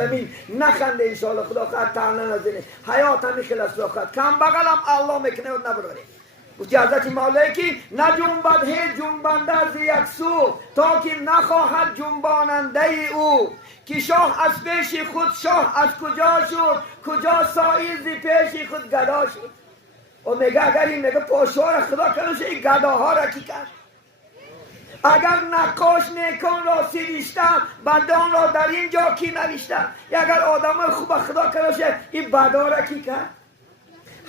العالمین نخنده انشاءالله خدا خواهد تنها نزنه حیات همی خلاص خواهد کم بغلم الله میکنه و نبراره گفتی حضرت مولایی که نجنبد هیچ جنبنده از یک سو تا که نخواهد جنباننده او که شاه از پیش خود شاه از کجا شد کجا سایز پیش خود گدا شد و میگه اگر این میگه پاشوار خدا کنوشه این گداها را کی کرد اگر نقاش نیکان را سیریشتم بدان را در اینجا کی نوشتم اگر آدم خوب خدا کنوشه این بدا را کی کرد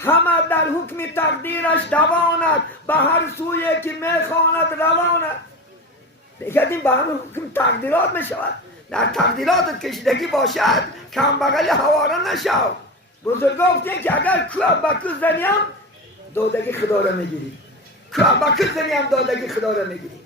همه در حکم تقدیرش دواند به هر سوی که میخواند رواند میگه این به همه حکم تقدیرات میشود در تقدیرات کشیدگی باشد کم بغل حواره نشو بزرگا گفتن که اگر کوه با کوه زنیم دادگی خدا را میگیری کوه با کوه زنیم دادگی خدا را میگیری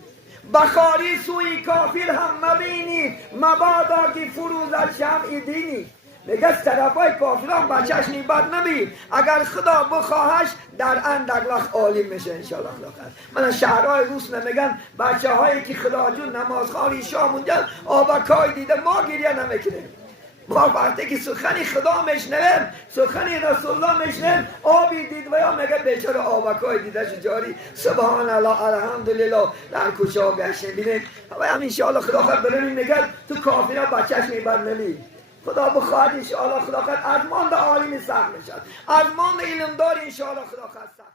بخاری سوی کافر هم مبینی مبادا که فروز از شمع دینی میگه از طرفای کافران بچهش نیبت نبی اگر خدا بخواهش در اندگلخ عالم میشه انشاءالله خدا کرد من شهرهای روس نمیگن بچه هایی که خدا جون نمازخوانی شام اونجا آبکای دیده ما گریه نمیکنیم ما وقتی که سخنی خدا میشنویم سخنی رسول الله میشنویم آبی دید و یا میگه بیچاره آبکای دیده جاری سبحان الله الحمدلله در کوچه ها گشت بینید و هم انشاءالله خدا خواهد برنیم میگه تو کافران بچهش نیبت نبی خدا بخواهد انشاءالله خدا خواهد ارمان در عالم سخت میشد ارمان علم دار انشاءالله خدا خواهد سخت